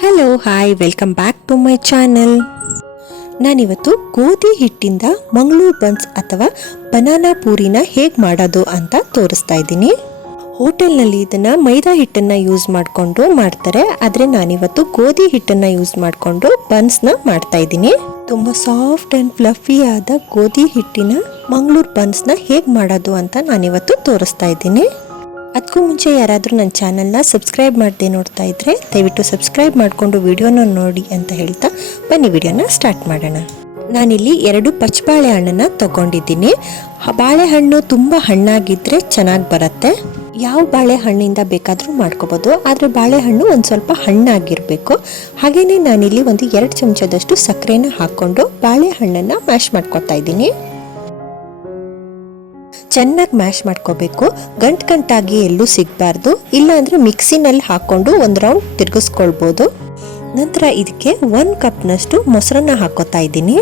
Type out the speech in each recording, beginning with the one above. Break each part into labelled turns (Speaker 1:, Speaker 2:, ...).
Speaker 1: Hello hi welcome back to my channel ನಾನಿವತ್ತು ಗೋಧಿ ಹಿಟ್ಟಿಂದ ಮಂಗಳೂರು ಬನ್ಸ್ ಅಥವಾ ಬನಾನಾ ಪೂರಿನ ಹೇಗೆ ಮಾಡೋದು ಅಂತ ತೋರಿಸ್ತಾ ಇದ್ದೀನಿ. ಹೋಟೆಲ್ನಲ್ಲಿ ಇದನ್ನು ಮೈದಾ ಹಿಟ್ಟನ್ನು ಯೂಸ್ ಮಾಡಿಕೊಂಡು ಮಾಡ್ತಾರೆ. ಆದರೆ ನಾನಿವತ್ತು ಗೋಧಿ ಹಿಟ್ಟನ್ನು ಯೂಸ್ ಮಾಡಿಕೊಂಡು ಬನ್ಸ್ನ ಮಾಡ್ತಾ ಇದ್ದೀನಿ. ತುಂಬ ಸಾಫ್ಟ್ ಆ್ಯಂಡ್ ಆದ ಗೋಧಿ ಹಿಟ್ಟಿನ ಮಂಗಳೂರು ಬನ್ಸ್ನ ಹೇಗೆ ಮಾಡೋದು ಅಂತ ನಾನಿವತ್ತು ತೋರಿಸ್ತಾ ಇದ್ದೀನಿ. ಅದಕ್ಕೂ ಮುಂಚೆ ಯಾರಾದರೂ ನನ್ನ ಚಾನಲ್ನ ಸಬ್ಸ್ಕ್ರೈಬ್ ಮಾಡದೆ ನೋಡ್ತಾ ಇದ್ರೆ ದಯವಿಟ್ಟು ಸಬ್ಸ್ಕ್ರೈಬ್ ಮಾಡಿಕೊಂಡು ವಿಡಿಯೋನ ನೋಡಿ ಅಂತ ಹೇಳ್ತಾ ಬನ್ನಿ ವಿಡಿಯೋನ ಸ್ಟಾರ್ಟ್ ಮಾಡೋಣ. ನಾನಿಲ್ಲಿ ಎರಡು ಪಚ್ಚಬಾಳೆ ಹಣ್ಣನ್ನು ತಗೊಂಡಿದ್ದೀನಿ. ಬಾಳೆಹಣ್ಣು ತುಂಬ ಹಣ್ಣಾಗಿದ್ದರೆ ಚೆನ್ನಾಗಿ ಬರುತ್ತೆ. ಯಾವ ಬಾಳೆಹಣ್ಣಿಂದ ಬೇಕಾದರೂ ಮಾಡ್ಕೋಬೋದು. ಆದರೆ ಬಾಳೆಹಣ್ಣು ಒಂದು ಸ್ವಲ್ಪ ಹಣ್ಣಾಗಿರಬೇಕು. ಹಾಗೆಯೇ ನಾನಿಲ್ಲಿ ಒಂದು ಎರಡು ಚಮಚದಷ್ಟು ಸಕ್ಕರೆನ ಹಾಕ್ಕೊಂಡು ಬಾಳೆಹಣ್ಣನ್ನು ಮ್ಯಾಶ್ ಮಾಡ್ಕೊತಾ ಇದ್ದೀನಿ. ಚೆನ್ನಾಗಿ ಮ್ಯಾಶ್ ಮಾಡ್ಕೋಬೇಕು. ಗಂಟು ಗಂಟಾಗಿ ಎಲ್ಲೂ ಸಿಗಬಾರ್ದು. ಇಲ್ಲಾಂದರೆ ಮಿಕ್ಸಿನಲ್ಲಿ ಹಾಕ್ಕೊಂಡು ಒಂದು ರೌಂಡ್ ತಿರುಗಿಸ್ಕೊಳ್ಬೋದು. ನಂತರ ಇದಕ್ಕೆ ಒಂದು ಕಪ್ನಷ್ಟು ಮೊಸರನ್ನ ಹಾಕೋತಾ ಇದ್ದೀನಿ.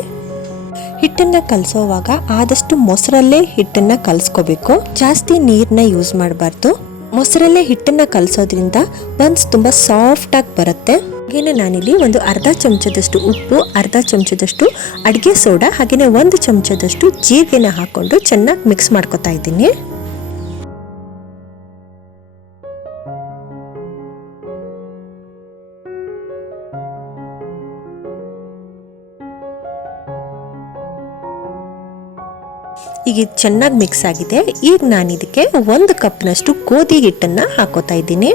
Speaker 1: ಹಿಟ್ಟನ್ನು ಕಲಸೋವಾಗ ಆದಷ್ಟು ಮೊಸರಲ್ಲೇ ಹಿಟ್ಟನ್ನು ಕಲಿಸ್ಕೋಬೇಕು. ಜಾಸ್ತಿ ನೀರನ್ನ ಯೂಸ್ ಮಾಡಬಾರ್ದು. ಮೊಸರಲ್ಲೇ ಹಿಟ್ಟನ್ನು ಕಲಸೋದ್ರಿಂದ ಬನ್ಸ್ ತುಂಬ ಸಾಫ್ಟಾಗಿ ಬರುತ್ತೆ. ಹಾಗೇನೆ ನಾನಿಲ್ಲಿ ಒಂದು ಅರ್ಧ ಚಮಚದಷ್ಟು ಉಪ್ಪು, ಅರ್ಧ ಚಮಚದಷ್ಟು ಅಡುಗೆ ಸೋಡಾ ಹಾಗೆಯೇ ಒಂದು ಚಮಚದಷ್ಟು ಜೀರಿಗೆನ ಹಾಕೊಂಡು ಚೆನ್ನಾಗಿ ಮಿಕ್ಸ್ ಮಾಡ್ಕೊತಾ ಇದ್ದೀನಿ. ಈಗ ಇದು ಚೆನ್ನಾಗಿ ಮಿಕ್ಸ್ ಆಗಿದೆ. ಈಗ ನಾನು ಇದಕ್ಕೆ ಒಂದು ಕಪ್ನಷ್ಟು ಗೋಧಿ ಹಿಟ್ಟನ್ನು ಹಾಕೋತಾ ಇದ್ದೀನಿ.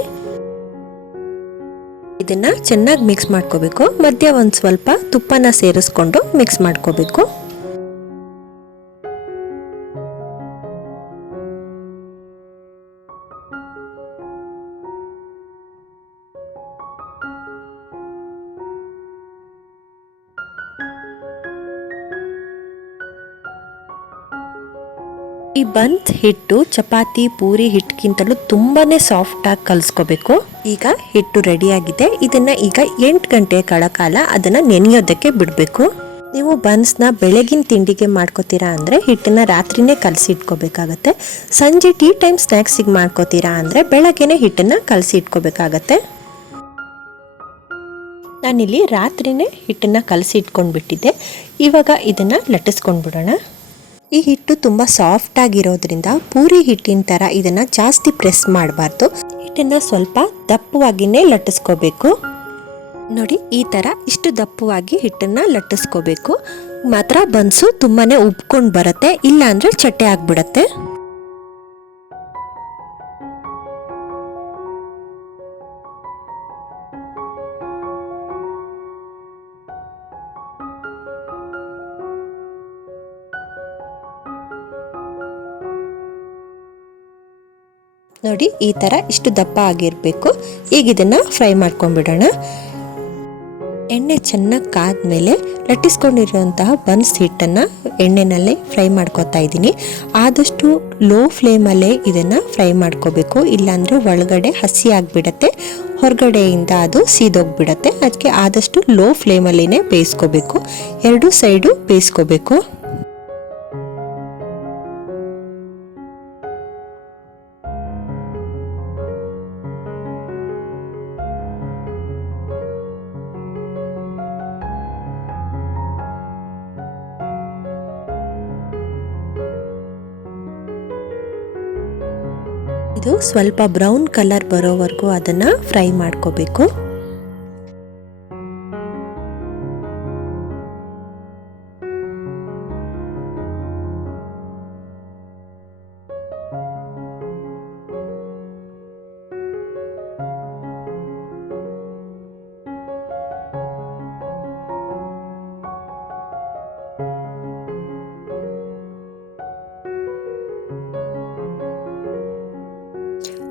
Speaker 1: ಇದನ್ನು ಚೆನ್ನಾಗಿ ಮಿಕ್ಸ್ ಮಾಡ್ಕೋಬೇಕು. ಮಧ್ಯ ಒಂದು ಸ್ವಲ್ಪ ತುಪ್ಪನ ಸೇರಿಸ್ಕೊಂಡು ಮಿಕ್ಸ್ ಮಾಡ್ಕೋಬೇಕು. ಈ ಬಂತ್ ಹಿಟ್ಟು, ಚಪಾತಿ, ಪೂರಿ ಹಿಟ್ಟಿಗಿಂತಲೂ ತುಂಬಾನೇ ಸಾಫ್ಟ್ ಆಗಿ ಕಲಿಸ್ಕೋಬೇಕು. ಈಗ ಹಿಟ್ಟು ರೆಡಿಯಾಗಿದೆ ಇದನ್ನ ಈಗ ಎಂಟು ಗಂಟೆ ಕಾಲ ಅದನ್ನ ನೆನೆಯೋದಕ್ಕೆ ಬಿಡಬೇಕು. ನೀವು ಬನ್ಸ್ನ ಬೆಳಗಿನ ತಿಂಡಿಗೆ ಮಾಡ್ಕೋತೀರಾ ಅಂದರೆ ಹಿಟ್ಟನ್ನ ರಾತ್ರಿನೇ ಕಲಸಿ ಇಟ್ಕೋಬೇಕಾಗತ್ತೆ. ಸಂಜೆ ಟೀ ಟೈಮ್ ಸ್ನ್ಯಾಕ್ಸಿಗೆ ಮಾಡ್ಕೋತೀರಾ ಅಂದರೆ ಬೆಳಗ್ಗೆನೇ ಹಿಟ್ಟನ್ನು ಕಲಸಿ ಇಟ್ಕೋಬೇಕಾಗತ್ತೆ. ನಾನಿಲ್ಲಿ ರಾತ್ರಿನೇ ಹಿಟ್ಟನ್ನು ಕಲಸಿ ಇಟ್ಕೊಂಡ್ಬಿಟ್ಟಿದ್ದೆ. ಇವಾಗ ಇದನ್ನು ಲಟ್ಟಿಸ್ಕೊಂಡ್ಬಿಡೋಣ. ಈ ಹಿಟ್ಟು ತುಂಬ ಸಾಫ್ಟ್ ಆಗಿರೋದ್ರಿಂದ ಪೂರಿ ಹಿಟ್ಟಿನ ಥರ ಇದನ್ನ ಜಾಸ್ತಿ ಪ್ರೆಸ್ ಮಾಡಬಾರ್ದು. ಹಿಟ್ಟನ್ನ ಸ್ವಲ್ಪ ದಪ್ಪವಾಗಿನೇ ಲಟ್ಟಿಸ್ಕೋಬೇಕು. ನೋಡಿ, ಈ ಥರ ಇಷ್ಟು ದಪ್ಪವಾಗಿ ಹಿಟ್ಟನ್ನ ಲಟ್ಟಿಸ್ಕೋಬೇಕು. ಮಾತ್ರ ಬನ್ಸು ತುಂಬಾನೇ ಉಬ್ಕೊಂಡು ಬರುತ್ತೆ ಇಲ್ಲ ಅಂದ್ರೆ ಚಟ್ಟೆ ಆಗ್ಬಿಡತ್ತೆ. ನೋಡಿ, ಈ ಥರ ಇಷ್ಟು ದಪ್ಪ ಆಗಿರಬೇಕು. ಈಗ ಇದನ್ನು ಫ್ರೈ ಮಾಡ್ಕೊಂಡ್ಬಿಡೋಣ. ಎಣ್ಣೆ ಚೆನ್ನಾಗಿ ಕಾದ್ಮೇಲೆ ಲಟ್ಟಿಸ್ಕೊಂಡಿರುವಂತಹ ಬನ್ಸ್ ಹಿಟ್ಟನ್ನು ಎಣ್ಣೆನಲ್ಲೇ ಫ್ರೈ ಮಾಡ್ಕೊತಾ ಇದ್ದೀನಿ. ಆದಷ್ಟು ಲೋ ಫ್ಲೇಮಲ್ಲೇ ಇದನ್ನು ಫ್ರೈ ಮಾಡ್ಕೋಬೇಕು. ಇಲ್ಲಾಂದರೆ ಒಳಗಡೆ ಹಸಿ ಆಗಿಬಿಡತ್ತೆ. ಹೊರಗಡೆಯಿಂದ ಅದು ಸೀದೋಗ್ಬಿಡತ್ತೆ. ಅದಕ್ಕೆ ಆದಷ್ಟು ಲೋ ಫ್ಲೇಮಲ್ಲೇ ಬೇಯಿಸ್ಕೋಬೇಕು. ಎರಡು ಸೈಡು ಬೇಯಿಸ್ಕೋಬೇಕು. ಇದು ಸ್ವಲ್ಪ ಬ್ರೌನ್ ಕಲರ್ ಬರೋವರೆಗೂ ಅದನ್ನ ಫ್ರೈ ಮಾಡ್ಕೋಬೇಕು.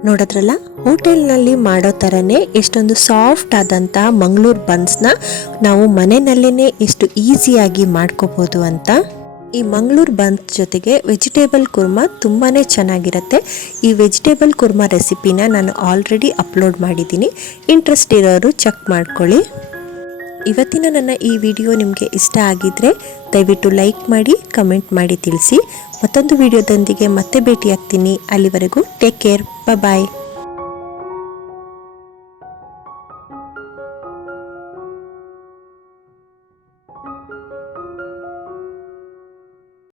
Speaker 1: ನೋಡಿದ್ರಲ್ಲ? ಹೋಟೆಲ್ನಲ್ಲಿ ಮಾಡೋ ಥರನೇ ಎಷ್ಟೊಂದು ಸಾಫ್ಟ್ ಆದಂಥ ಮಂಗಳೂರು ಬನ್ಸ್ನ ನಾವು ಮನೆಯಲ್ಲೇ ಎಷ್ಟು ಈಸಿಯಾಗಿ ಮಾಡ್ಕೋಬೋದು ಅಂತ. ಈ ಮಂಗಳೂರು ಬನ್ಸ್ ಜೊತೆಗೆ ವೆಜಿಟೇಬಲ್ ಕುರ್ಮಾ ತುಂಬಾ ಚೆನ್ನಾಗಿರುತ್ತೆ. ಈ ವೆಜಿಟೇಬಲ್ ಕುರ್ಮಾ ರೆಸಿಪಿನ ನಾನು ಆಲ್ರೆಡಿ ಅಪ್ಲೋಡ್ ಮಾಡಿದ್ದೀನಿ. ಇಂಟ್ರೆಸ್ಟ್ ಇರೋರು ಚೆಕ್ ಮಾಡ್ಕೊಳ್ಳಿ. ಇವತ್ತಿನ ನನ್ನ ಈ ವಿಡಿಯೋ ನಿಮಗೆ ಇಷ್ಟ ಆಗಿದ್ದರೆ ದಯವಿಟ್ಟು ಲೈಕ್ ಮಾಡಿ, ಕಮೆಂಟ್ ಮಾಡಿ ತಿಳಿಸಿ. ಮತ್ತೊಂದು ವಿಡಿಯೋದೊಂದಿಗೆ ಮತ್ತೆ ಭೇಟಿಯಾಗ್ತೀನಿ. ಅಲ್ಲಿವರೆಗೂ ಟೇಕ್ ಕೇರ್. Bye-bye.